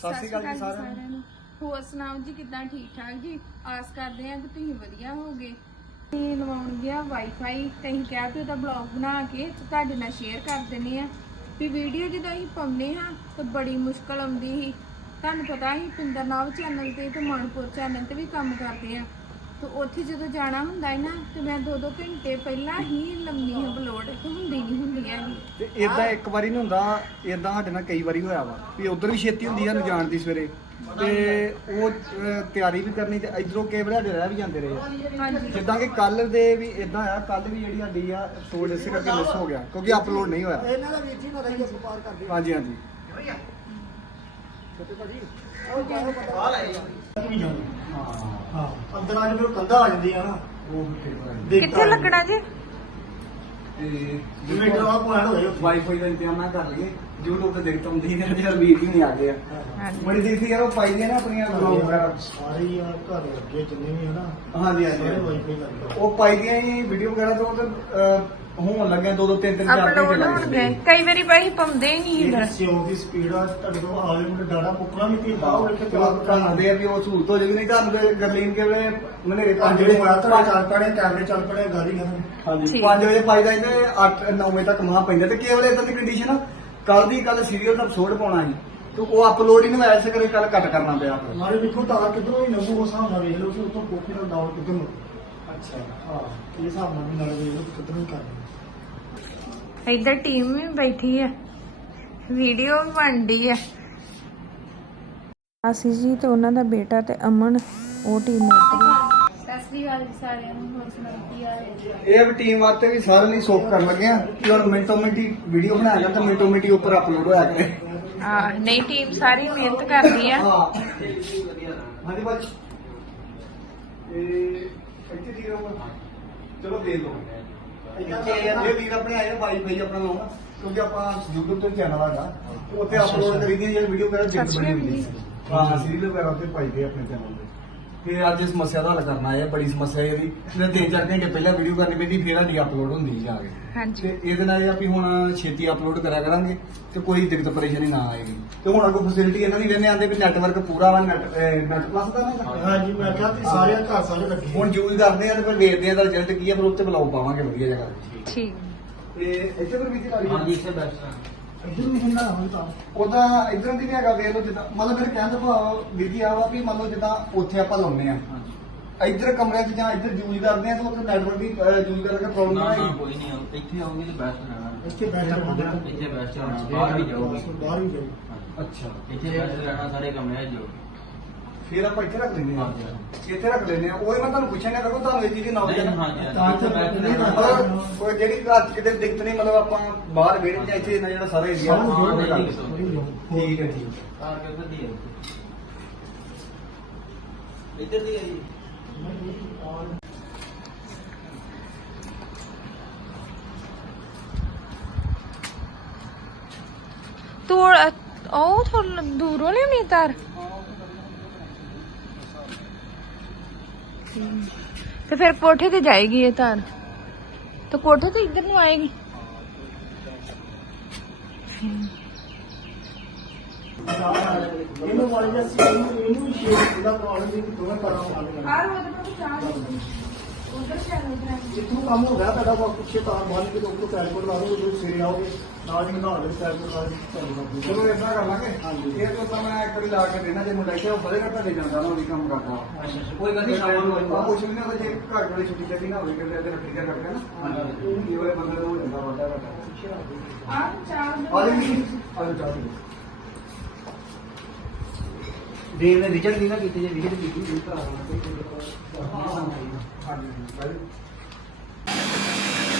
ਸਤਿ ਸ਼੍ਰੀ ਅਕਾਲ ਜੀ ਸਾਰਿਆਂ ਨੂੰ। ਹੋਰ ਸੁਣਾਓ ਜੀ ਕਿੱਦਾਂ ਠੀਕ ਠਾਕ ਜੀ? ਆਸ ਕਰਦੇ ਆ ਕਿ ਤੁਸੀਂ ਵਧੀਆ ਹੋਗੇ ਅਸੀਂ ਲਵਾਉਣ ਗਿਆ ਵਾਈਫਾਈ ਤੇ ਅਸੀਂ ਕਿਹਾ ਕਿ ਉਹਦਾ ਬਲੌਗ ਬਣਾ ਕੇ ਤੇ ਤੁਹਾਡੇ ਨਾਲ ਸ਼ੇਅਰ ਕਰ ਦਿੰਨੇ ਆ ਵੀ ਵੀਡੀਓ ਜਦੋਂ ਅਸੀਂ ਪਾਉਂਦੇ ਹਾਂ ਤਾਂ ਬੜੀ ਮੁਸ਼ਕਲ ਆਉਂਦੀ ਸੀ। ਤੁਹਾਨੂੰ ਪਤਾ ਹੀ ਪਿੰਦਰ ਨਾਵ ਚੈਨਲ ਤੇ ਤੇ ਮਨਪੁਰ ਚੈਨਲ ਤੇ ਵੀ ਕੰਮ ਕਰਦੇ ਆ ਤੇ ਉੱਥੇ ਜਦੋਂ ਜਾਣਾ ਹੁੰਦਾ ਹੈ ਨਾ ਤੇ ਮੈਂ ਦੋ ਦੋ ਘੰਟੇ ਪਹਿਲਾਂ ਹੀ ਲੰਮੀ ਅਪਲੋਡ ਹੁੰਦੀ ਨਹੀਂ ਹੁੰਦੀ ਹੈਗੀ। ਤੇ ਇਦਾਂ ਇੱਕ ਵਾਰੀ ਨਹੀਂ ਹੁੰਦਾ ਇਦਾਂ ਸਾਡੇ ਨਾਲ ਕਈ ਵਾਰੀ ਹੋਇਆ ਵਾ ਵੀ ਉਧਰ ਵੀ ਛੇਤੀ ਹੁੰਦੀ ਆ ਨੂੰ ਜਾਣ ਦੀ ਸਵੇਰੇ। ਤੇ ਉਹ ਅਹ, ਤਿਆਰੀ ਵੀ ਕਰਨੀ ਤੇ ਇਧਰੋਂ ਕੇਬਲ ਸਾਡੇ ਰਹਿ ਵੀ ਜਾਂਦੇ ਰਹੇ। ਆ। ਹਾਂਜੀ। ਜਿੱਦਾਂ ਕਿ ਕੱਲ ਦੇ ਵੀ ਇਦਾਂ ਆ ਕੱਲ ਵੀ ਜਿਹੜੀ ਸਾਡੀ ਆ ਐਪੀਸੋਡ ਇਸੇ ਕਰਕੇ ਮਿਸ ਹੋ ਗਿਆ ਕਿਉਂਕਿ ਅਪਲੋਡ ਨਹੀਂ ਹੋਇਆ। ਇਹਨਾਂ ਦਾ ਵੀਰ ਜੀ ਨਾਲ ਰਹੀ ਵਪਾਰ ਕਰਦੇ ਹਾਂਜੀ ਹਾਂਜੀ। ਹਾਂ ਅੰਦਰ ਆ ਜਦੋਂ ਕੰਧਾ ਆ ਜਾਂਦੀ ਆ ਨਾ ਕਿੱਥੇ ਲੱਗਣਾ ਜੀ? ਤੇ ਜਿਵੇਂ ਡਰਾ ਪੁਆਇੰਟ ਹੋਏ। ਵਾਈਫਾਈ ਦਾ ਇੰਤਜ਼ਾਮ ਨਾ ਕਰ ਲਈਏ। YouTube ਤੇ ਦੇਖ ਤੁੰਦੀ ਨੇ ਜਿਹੜਾ ਹੀ ਨਹੀਂ ਆ ਗਿਆ। ਬੜੀ ਦੇਖੀ ਯਾਰ ਉਹ ਪਾਈ ਦੀਆਂ ਨਾ ਆਪਣੀਆਂ ਸਾਰੇ ਹੀ ਆ ਘਰ ਲੱਗੇ ਜਿੰਨੇ ਵੀ ਹਨਾ ਹਾਂਜੀ ਹਾਂਜੀ ਵਾਈਫਾਈ ਲੱਗਦਾ ਉਹ ਪਾਈ ਦੀਆਂ ਹੀ ਵੀਡੀਓ ਵਗੈਰਾ ਤੋਂ ਹੋਣ ਲੱਗਿਆ ਦੋ ਦੋ ਤਿੰਨ ਤਿੰਨ ਚਾਰ ਅਪਲੋਡ ਘੰਟੇ ਹੋਣ ਲੱਗ ਗਏ। ਕਈ ਵਾਰੀ ਭਾਈ ਪਾਉਂਦੇ ਨਹੀਂ ਇਹ ਇਧਰ ਸਿਓ ਦੀ ਸਪੀਡ ਆ ਤੁਹਾਡੇ ਕੋਲ ਆਲੇ ਮੁੰਡੇ ਡਾੜਾ ਮੁੱਕਣਾ ਵੀ ਤੇ ਬਾਹਰ ਵੇਖ ਕੇ ਚਲੋ ਤੁਹਾਨੂੰ ਦੇ ਆ ਵੀ ਉਹ ਸਹੂਲਤ ਹੋ ਜਾਊਗੀ ਨਹੀਂ ਤੁਹਾਨੂੰ ਤੇ ਗਰਲੀਨ ਕੇ ਮਨੇਰੇ ਪੰਜ 5 ਵਜੇ ਹੋਇਆ ਤੁਹਾਡੇ ਚੱਲ ਪੜੇ ਕੈਮਰੇ ਚੱਲ ਪੜੇ ਗਾੜੀ ਨਾ ਹਾਂਜੀ ਠੀਕ। 5 ਵਜੇ ਪਾਈਦਾ ਇਹਨੇ 8 9 ਵਜੇ ਤੱਕ ਮਾਂ ਪੈਂਦਾ ਤੇ ਕੇਵਲ ਇਦਾਂ ਦੀ ਕੰਡੀਸ਼ਨ ਕੱਲ ਦੀ ਕੱਲ ਸੀਰੀਅਲ ਦਾ ਐਪੀਸੋਡ ਪਾਉਣਾ ਸੀ। ਤੇ ਉਹ ਅਪਲੋਡ ਹੀ ਨਹੀਂ ਹੋਇਆ ਇਸੇ ਕਰਕੇ ਕੱਲ ਕੱਟ ਕਰਨਾ ਪਿਆ। ਮਾਰੇ ਦੇਖੋ ਤਾਰ ਕਿੱਧਰੋਂ ਹੀ ਨੰਬੂ ਉਸ ਹਿਸਾਬ ਨਾਲ ਵੇਖ ਲਓ ਕਿ ਉਤੋਂ ਕੋਪੀ ਦਾ ਡਾਊਨ ਕਿੱਧਰ ਨੂੰ। ਅੱਛਾ। ਹਾਂ ਇਹ ਹਿਸਾਬ ਨਾਲ ਵੀ ਨਾਲ ਵੇਖ ਲਓ ਕਿ ਕਿੱਧਰੋਂ ਹੀ ਕਰਨਾ? ਇੱਧਰ ਟੀਮ ਵੀ ਬੈਠੀ ਹੈ ਵੀਡੀਓ ਵੀ ਬਣਦੀ ਹੈ ਆਸੀ ਜੀ ਤੇ ਉਹਨਾਂ ਦਾ ਬੇਟਾ ਤੇ ਅਮਨ ਉਹ ਟੀਮ ਜੀ ਹੈ ਇਹ ਵੀ ਟੀਮ ਵਾਸਤੇ ਵੀ ਸਾਰਿਆਂ ਲਈ ਸੋਕ ਕਰਨ ਲੱਗੇ ਆ ਕਿ ਹੁਣ ਮਿੰਟੋ ਮਿੰਟੀ ਵੀਡੀਓ ਬਣਾਇਆ ਜਾਂਦਾ ਮਿੰਟੋ ਮਿੰਟੀ ਉੱਪਰ ਅਪਲੋਡ ਹੋਇਆ ਕਰੇ। ਆ ਨਹੀਂ ਟੀਮ ਸਾਰੀ ਮਿਹਨਤ ਕਰਦੀ ਆ। ਹਾਂ। ਹਾਂਜੀ ਬਾਜੀ। ਇਹ ਚਲੋ ਦੇ ਲਓ ਇਹ ਵੀਰ ਆਪਣੇ ਆਏ ਵਾਈਫਾਈ ਆਪਣਾ ਲਾਉਣਾ ਕਿਉਂਕਿ ਆਪਾਂ YouTube ਤੇ ਚੈਨਲ ਹੈਗਾ ਉੱਥੇ ਅਪਲੋਡ ਕਰੀ ਦੀਆਂ ਜਿਹੜੀ ਵੀਡੀਓ ਵਗੈਰਾ ਜਿੱਤ ਬਣੀ ਹੁੰਦੀ ਹਾਂ ਸੀਰੀਅਲ ਵਗੈਰਾ ਉੱਤੇ ਪਾਈਦੇ ਆਪਣੇ ਚੈਨਲ ਤੇ। ਤੇ ਅੱਜ ਇਸ ਸਮੱਸਿਆ ਦਾ ਹੱਲ ਕਰਨਾ ਹੈ ਬੜੀ ਸਮੱਸਿਆ ਇਹਦੀ ਤਿੰਨ ਚਾਰ ਘੰਟੇ ਪਹਿਲਾਂ ਵੀਡੀਓ ਕਰਨੀ ਪੈਂਦੀ ਫਿਰ ਸਾਡੀ ਅਪਲੋਡ ਹੁੰਦੀ ਜਾ ਕੇ। ਹਾਂਜੀ। ਤੇ ਇਹਦੇ ਨਾਲ ਇਹ ਆ ਵੀ ਹੁਣ ਛੇਤੀ ਅਪਲੋਡ ਕਰਿਆ ਕਰਾਂਗੇ ਤੇ ਕੋਈ ਦਿੱਕਤ ਪਰੇਸ਼ਾਨੀ ਨਾ ਆਏਗੀ। ਤੇ ਹੁਣ ਅੱਗੋਂ ਫੈਸਿਲਿਟੀ ਇਹਨਾਂ ਦੀ ਕਹਿੰਦੇ ਆਂਦੇ ਵੀ ਨੈਟਵਰਕ ਪੂਰਾ ਵਾ ਨੈਟ ਨੈਟ ਪਲੱਸ ਦਾ ਨਾ। ਹਾਂਜੀ ਮੈਂ ਕਿਹਾ ਕਿ ਸਾਰੇ ਘਰ ਸਾਰੇ ਲੱਗੇ। ਹੁਣ ਯੂਜ਼ ਕਰਦੇ ਆ ਤੇ ਫਿਰ ਵੇਖਦੇ ਆ ਦਾ ਰਿਜ਼ਲਟ ਕੀ ਆ ਫਿਰ ਉੱਤੇ ਬਲੌਗ ਪਾਵਾਂਗੇ ਵਧੀਆ ਜਗ੍ਹਾ ਠੀਕ। ਤੇ ਇੱਥੇ ਫਿਰ ਵੀ ਲਾ ਹਾਂਜੀ ਇੱਥੇ ਬੈਸਟ ਆ ਇੱਧਰ ਵੀ ਹੁੰਦਾ ਹੁਣ ਤਾਂ। ਉਹਦਾ ਇਧਰ ਦੀ ਵੀ ਹੈਗਾ ਵੇਖ ਲਓ ਜਿੱਦਾਂ ਮਤਲਬ ਮੇਰੇ ਕਹਿਣ ਦਾ ਭਾਵ ਜੀ ਆ ਵਾ ਵੀ ਮੰਨ ਲਓ ਜਿੱਦਾਂ ਉੱਥੇ ਆਪਾਂ ਲਾਉਨੇ ਆ ਹਾਂਜੀ। ਇੱਧਰ ਕਮਰੇ 'ਚ ਜਾਂ ਇੱਧਰ ਯੂਜ਼ ਕਰਦੇ ਆ ਤਾਂ ਉੱਥੇ ਨੈਟਵਰਕ ਦੀ ਯੂਜ਼ ਕਰਨ ਦਾ ਪ੍ਰੋਬਲਮ ਨਾ ਨਾ ਆਈ ਕੋਈ ਨਹੀਂ ਆਉ- ਇੱਥੇ ਆਉਗੀ ਤੇ ਬੈਸਟ ਰਹਿਣਾ। ਇੱਥੇ ਬੈਠ ਕੇ ਇੱਥੇ ਬੈਸਟ ਰਹਿਣਾ ਬਾਹਰ ਵੀ ਜਾਓਗੇ ਬਾਹਰ ਵੀ ਜਾਓ ਅੱਛਾ। ਇੱਥੇ ਬੈਸਟ ਰਹਿਣਾ ਸਾਰੇ ਕਮਰੇ 'ਚ ਜਾਓ ਫਿਰ ਆਪਾਂ ਇੱਥੇ ਰੱਖ ਲੈਂਦੇ ਆ ਹਾਂਜੀ। ਇੱਥੇ ਰੱਖ ਲੈਂਦੇ ਆ ਉਹ ਮੈਂ ਤੁਹਾਨੂੰ ਪੁੱਛਿਆ ਨਾ ਕਰੋ ਤੁਹਾਨੂੰ ਇਹ ਚੀਜ਼ ਦੀ ਨੌਲੇਜ ਨਹੀਂ ਹੈ ਤਾਂ ਇੱਥੇ ਨਹੀਂ ਨਾ। ਮਤਲਬ ਜਿਹੜੀ ਘਰ ਕਿਤੇ ਦਿੱਕਤ ਨਹੀਂ ਮਤਲਬ ਆਪਾਂ ਬਾਹਰ ਵਿਹੜੇ 'ਚ ਇੱਥੇ ਇਹਨਾਂ ਜਿਹੜਾ ਸਾਰਾ ਏਰੀਆ ਨਹੀਂ। ਠੀਕ ਹੈ ਠੀਕ ਕਾਰ ਕੇ ਉੱਧਰ ਦੀ ਹੈ ਇੱਧਰ ਦੀ ਹੈ ਜੀ। ਤੂੰ ਉਹ ਥੋੜਾ ਦੂਰੋਂ ਲਿਆਉਣੀ ਤਾਰ? ਤੇ ਫਿਰ ਕੋਠੇ ਤੇ ਜਾਏਗੀ ਇਹ ਤਾਰ ਤੇ ਕੋਠੇ ਤੇ ਇੱਧਰ ਨੂੰ ਆਏਗੀ ਇਹਨੂੰ ਦਾ ਦਾ ਜਿੱਥੋਂ ਕੰਮ ਹੋ ਗਿਆ ਤੁਹਾਡਾ ਬਹੁਤ ਪਿੱਛੇ ਤਾਰ ਬੰਨ ਕੇ ਲੋਕ ਨੂੰ ਕੈਲਕੁਲੇਟ ਲਾ ਦੋ ਜਦੋਂ ਸਵੇਰੇ ਆਓਗੇ ਨਾਲ ਹੀ ਨਹਾ ਲੈ ਕੈਲਕੁਲੇਟ ਲਾ ਕੇ ਚਾਲੂ ਕਰ ਦਿਓ ਚਲੋ ਇਦਾਂ ਕਰ ਲਾਂਗੇ। ਹਾਂਜੀ। ਇਹ ਤੋਂ ਤਾਂ ਮੈਂ ਇੱਕ ਵਾਰੀ ਲਾ ਕੇ ਦੇਣਾ ਜੇ ਮੁੰਡਾ ਇੱਥੇ ਉਹ ਬੜੇ ਘੱਟ ਦੇ ਜਾਂਦਾ ਨਾ ਉਹਦੀ ਕੰਮ ਕਰਦਾ ਕੋਈ ਗੱਲ ਨਹੀਂ ਸ਼ਾਮ ਨੂੰ ਉਹ ਕੁਛ ਵੀ ਨਾ ਹੋਵੇ ਜੇ ਘਰ ਵਾਲੀ ਛੁੱਟੀ ਚੱਲੀ ਨਾ ਹੋਵੇ ਕਿਤੇ ਇੱਥੇ ਰੱਖੀ ਜਾ ਕਰਕੇ ਨਾ। ਹਾਂਜੀ। ਇਹ ਵਾਲੇ ਬੰਦੇ ਨੂੰ ਹੋ ਜਾਂਦਾ ਵੱਡਾ ਆਰ ਚਾਹ ਆ ਜੀ। ਆ ਜੀ ਚਾਹ ਨੇ ਵਿਜਟ ਵੀ ਨਾ ਕੀਤੀ ਜੇ, ਵਿਜਟ ਕੀਤੀ ਤਾਂ ਘਰ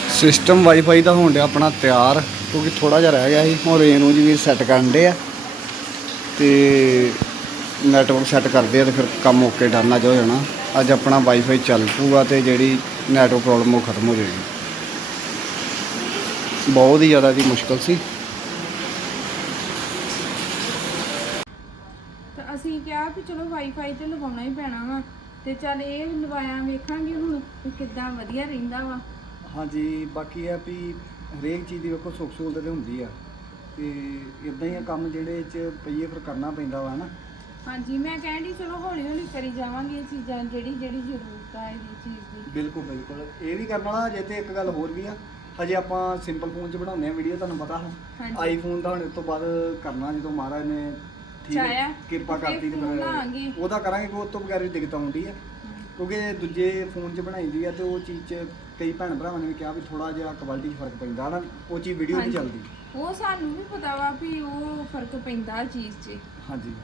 ਸਿਸਟਮ ਵਾਈਫਾਈ ਦਾ ਹੋਣ ਡਿਆ ਆਪਣਾ ਤਿਆਰ, ਕਿਉਂਕਿ ਥੋੜਾ ਜਿਹਾ ਰਹਿ ਗਿਆ ਸੀ, ਹੁਣ ਰੇਂਜ ਨੂੰ ਵੀ ਸੈੱਟ ਕਰਨ ਦੇ ਆ। ਤੇ ਨੈਟਵਰਕ ਸੈੱਟ ਕਰਦੇ ਆ ਤੇ ਫਿਰ ਕੰਮ ਓਕੇ ਡਨ ਅੱਜ ਹੋ ਜਾਣਾ। ਅੱਜ ਆਪਣਾ ਵਾਈਫਾਈ ਚੱਲ ਪੂਗਾ ਤੇ ਜਿਹੜੀ ਨੈਟਵਰਕ ਪ੍ਰੋਬਲਮ ਉਹ ਖਤਮ ਹੋ ਜਾਏਗੀ। ਬਹੁਤ ਹੀ ਜ਼ਿਆਦਾ ਦੀ ਮੁਸ਼ਕਲ ਸੀ। ਕਿਹਾ ਵੀ ਚਲੋ ਵਾਈਫਾਈ ਤੇ ਲਗਾਉਣਾ ਹੀ ਪੈਣਾ ਵਾ ਤੇ ਚੱਲ ਇਹ ਲਵਾਇਆ ਵੇਖਾਂਗੇ ਹੁਣ ਵੀ ਕਿੱਦਾਂ ਵਧੀਆ ਰਹਿੰਦਾ ਵਾ। ਹਾਂਜੀ ਬਾਕੀ ਆ ਵੀ ਹਰੇਕ ਚੀਜ਼ ਦੀ ਵੇਖੋ ਸੁੱਖ ਸਹੂਲਤ ਤੇ ਹੁੰਦੀ ਆ। ਤੇ ਇਦਾਂ ਹੀ ਆ ਕੰਮ ਜਿਹੜੇ ਚ ਪਈਏ ਫਿਰ ਕਰਨਾ ਪੈਂਦਾ ਵਾ ਹਨਾ? ਹਾਂਜੀ ਮੈਂ ਕਹਿੰਦੀ ਚਲੋ ਹੌਲੀ ਹੌਲੀ ਕਰੀ ਜਾਵਾਂਗੇ ਇਹ ਚੀਜ਼ਾਂ ਜਿਹੜੀ ਜਿਹੜੀ ਜ਼ਰੂਰਤ ਆ ਇਹਦੀ ਚੀਜ਼ ਦੀ। ਬਿਲਕੁਲ ਬਿਲਕੁਲ। ਇਹ ਵੀ ਕਰਨ ਵਾਲਾ ਜੇ ਤੇ ਇੱਕ ਗੱਲ ਹੋਰ ਵੀ ਆ। ਹਜੇ ਆਪਾਂ ਸਿੰਪਲ ਫੋਨ 'ਚ ਬਣਾਉਂਦੇ ਆ ਵੀਡੀਓ ਤੁਹਾਨੂੰ ਪਤਾ ਹੈ ਹਾਂਜੀ। ਆਈਫੋਨ ਦਾ ਹੁਣ ਇਸ ਤੋਂ ਬਾਅਦ ਕਰਨਾ ਜਦੋਂ ਮਹਾਰਾਜ ਨੇ ਠੀਕ ਕਿਰਪਾ ਤੇ ਕਰਤੀ। ਉਹਦਾ ਕਰਾਂਗੇ ਕਿ ਉਹ ਤੋਂ ਬਗੈਰ ਵੀ ਦਿੱਕਤ ਆਉਂਦੀ ਆ। ਕਿਉਂਕਿ ਦੂਜੇ ਫੋਨ 'ਚ ਬਣਾਈਦੀ ਆ ਤੇ ਉਹ ਚੀਜ਼ 'ਚ ਕਈ ਭੈਣ ਭਰਾਵਾਂ ਨੇ ਵੀ ਕਿਹਾ ਵੀ ਥੋੜਾ ਜਿਹਾ ਕੁਆਲਿਟੀ 'ਚ ਫ਼ਰਕ ਪੈਂਦਾ ਨਾ ਉਹ ਚੀਜ਼ ਵੀਡੀਓ ਨਹੀਂ ਹਾਂਜੀ। ਚੱਲਦੀ। ਉਹ ਸਾਨੂੰ ਵੀ ਪਤਾ ਵਾ ਵੀ ਉਹ ਫ਼ਰਕ ਪੈਂਦਾ ਚੀਜ਼ 'ਚ। ਹਾਂਜੀ।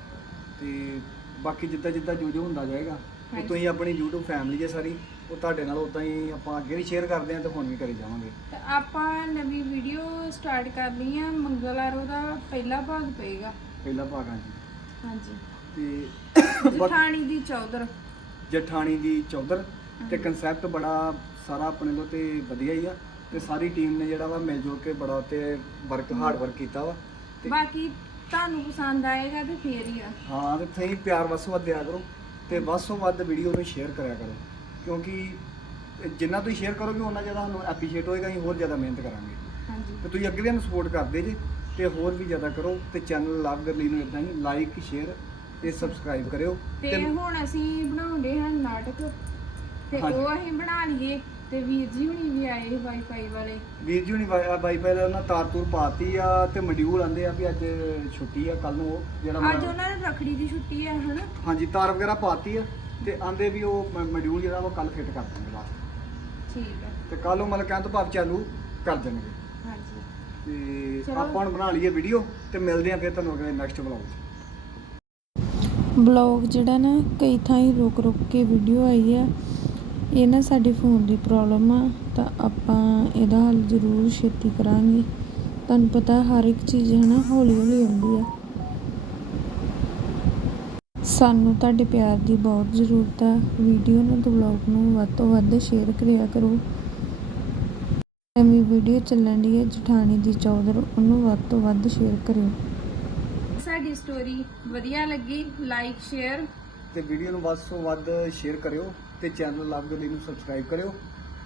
ਤੇ ਬਾਕੀ ਜਿੱਦਾਂ ਜਿੱਦਾਂ ਜੋ ਜੋ ਹੁੰਦਾ ਜਾਏਗਾ ਉਹ ਹਾਂਜੀ। ਤੁਸੀਂ ਆਪਣੀ YouTube ਫੈਮਿਲੀ ਹੈ ਸਾਰੀ ਉਹ ਤੁਹਾਡੇ ਨਾਲ ਉਦਾਂ ਹੀ ਆਪਾਂ ਅੱਗੇ ਵੀ ਸ਼ੇਅਰ ਕਰਦੇ ਆ ਤੇ ਹੁਣ ਵੀ ਕਰੀ ਜਾਵਾਂਗੇ। ਤੇ ਆਪਾਂ ਨਵੀਂ ਵੀਡੀਓ ਸਟਾਰਟ ਕਰਨੀ ਆ ਮੰਗਲਵਾਰ ਉਹਦਾ ਪਹਿਲਾ ਭਾਗ ਪਏਗਾ। ਪਹਿਲਾ ਭਾਗ ਜੀ ਹਾਂਜੀ। ਤੇ ਬਾਕੀ ਜਠਾਣੀ ਦੀ ਚੌਧਰ। ਜਠਾਣੀ ਦੀ ਚੌਧਰ ਤੇ ਕਨਸੈਪਟ ਬੜਾ ਸਾਰਾ ਆਪਣੇ ਲੋ ਤੇ ਵਧੀਆ ਹੀ ਆ ਤੇ ਸਾਰੀ ਟੀਮ ਨੇ ਜਿਹੜਾ ਵਾ ਮਿਲ ਜੁਲ ਕੇ ਬੜਾ ਉੱਤੇ ਵਰਕ ਹਾਰਡ ਵਰਕ ਕੀਤਾ ਵਾ ਤੇ ਬਾਕੀ ਤੁਹਾਨੂੰ ਪਸੰਦ ਆਏਗਾ ਤੇ ਫੇਰ ਹੀ ਆ। ਹਾਂ ਤੇ ਤੁਸੀਂ ਪਿਆਰ ਵੱਸੋ ਵੱਧ ਦਿਆ ਕਰੋ ਤੇ ਵੱਸੋ ਵੱਧ ਵੀਡੀਓ ਨੂੰ ਸ਼ੇਅਰ ਕਰਿਆ ਕਰੋ। ਕਿਉਂਕਿ ਜਿੰਨਾ ਤੁਸੀਂ ਸ਼ੇਅਰ ਕਰੋਗੇ ਉਹਨਾਂ ਜ਼ਿਆਦਾ ਸਾਨੂੰ ਐਪਰੀਸ਼ੀਏਟ ਹੋਏਗਾ ਅਸੀਂ ਹੋਰ ਜ਼ਿਆਦਾ ਮਿਹਨਤ ਕਰਾਂਗੇ। ਹਾਂਜੀ। ਤੇ ਤੁਸੀਂ ਅੱਗੇ ਵੀ ਸਾਨੂੰ ਸਪੋਰਟ ਕਰਦੇ ਜੇ। ਤੇ ਹੋਰ ਵੀ ਜ਼ਿਆਦਾ ਕਰੋ ਤੇ ਚੈਨਲ ਲਵ ਗਰਲੀ ਨੂੰ ਇਦਾਂ ਹੀ ਲਾਈਕ ਸ਼ੇਅਰ ਤੇ ਸਬਸਕ੍ਰਾਈਬ ਕਰਿਓ। ਤੇ ਹੁਣ ਅਸੀਂ ਬਣਾਉਂਦੇ ਹਾਂ ਨਾਟਕ ਤੇ ਹਾਂਜੀ। ਉਹ ਅਸੀਂ ਬਣਾ ਲਈਏ ਤੇ ਵੀਰ ਜੀ ਹੁਣੀ ਵੀ ਆਏ ਵਾਈਫਾਈ ਵਾਲੇ। ਵੀਰ ਜੀ ਹੁਣੀ ਵਾਈਫਾਈ ਦਾ ਉਹਨਾਂ ਤਾਰ ਤੂਰ ਪਾਤੀ ਆ ਤੇ ਮੋਡਿਊਲ ਆਂਦੇ ਆ ਵੀ ਅੱਜ ਛੁੱਟੀ ਆ ਕੱਲ ਨੂੰ ਉਹ ਜਿਹੜਾ ਅੱਜ ਮ- ਉਹਨਾਂ ਨੇ ਰਖੜੀ ਦੀ ਛੁੱਟੀ ਹੈ ਹਨਾ? ਹਾਂਜੀ ਤਾਰ ਵਗੈਰਾ ਪਾਤੀ ਆ ਤੇ ਆਂਦੇ ਵੀ ਉਹ ਮੋਡਿਊਲ ਜਿਹੜਾ ਉਹ ਕੱਲ ਫਿੱਟ ਕਰ ਦਾਂਗੇ ਲਾਸਟ ਠੀਕ ਹੈ ਤੇ ਕੱਲ ਨੂੰ ਮਤਲਬ ਕਹਿਣ ਤੋਂ ਭਾਵ ਚਾਲੂ ਕਰ ਦੇਣਗੇ। ਹਾਂਜੀ। ਤੇ ਆਪਾਂ ਹੁਣ ਬਣਾ ਲਈਏ ਵੀਡੀਓ ਤੇ ਮਿਲਦੇ ਆ ਫਿਰ ਤੁਹਾਨੂੰ ਅਗਲੇ ਨੈਕਸਟ ਵਲੌਗ 'ਚ। ਬਲੌਗ ਜਿਹੜਾ ਨਾ ਕਈ ਥਾਂ ਹੀ ਰੁਕ ਰੁਕ ਕੇ ਵੀਡੀਓ ਆਈ ਆ। ਇਹ ਨਾ ਸਾਡੇ ਫੋਨ ਦੀ ਪ੍ਰੋਬਲਮ ਆ, ਤਾਂ ਆਪਾਂ ਇਹਦਾ ਹੱਲ ਜ਼ਰੂਰ ਛੇਤੀ ਕਰਾਂਗੇ। ਤੁਹਾਨੂੰ ਪਤਾ ਹਰ ਇੱਕ ਚੀਜ਼ ਹੈ ਨਾ ਹੌਲੀ ਹੌਲੀ ਆਉਂਦੀ ਆ। ਸਾਨੂੰ ਤੁਹਾਡੇ ਪਿਆਰ ਦੀ ਬਹੁਤ ਜ਼ਰੂਰਤ ਆ। ਵੀਡੀਓ ਨੂੰ ਤੇ ਬਲੌਗ ਨੂੰ ਵੱਧ ਤੋਂ ਵੱਧ ਸ਼ੇਅਰ ਕਰਿਆ ਕਰੋ। ਨਵੀਂ ਵੀਡੀਓ ਚੱਲਣ ਦੀ ਹੈ ਜਠਾਣੀ ਦੀ ਚੌਧਰ ਉਹਨੂੰ ਵੱਧ ਤੋਂ ਵੱਧ ਸ਼ੇਅਰ ਕਰਿਓ। ਸਾਡੀ ਸਟੋਰੀ ਵਧੀਆ ਲੱਗੀ ਲਾਈਕ ਸ਼ੇਅਰ ਤੇ ਵੀਡੀਓ ਨੂੰ ਵੱਧ ਤੋਂ ਵੱਧ ਸ਼ੇਅਰ ਕਰਿਓ ਤੇ ਚੈਨਲ ਲਵ ਗਰਲੀ ਨੂੰ ਸਬਸਕ੍ਰਾਈਬ ਕਰਿਓ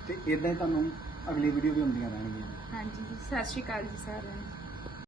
ਤੇ ਇਦਾਂ ਹੀ ਤੁਹਾਨੂੰ ਅਗਲੀ ਵੀਡੀਓ ਵੀ ਹੁੰਦੀਆਂ ਰਹਿਣਗੀਆਂ। ਹਾਂਜੀ ਸਤਿ ਸ਼੍ਰੀ ਅਕਾਲ ਜੀ ਸਾਰਿਆਂ ਨੂੰ।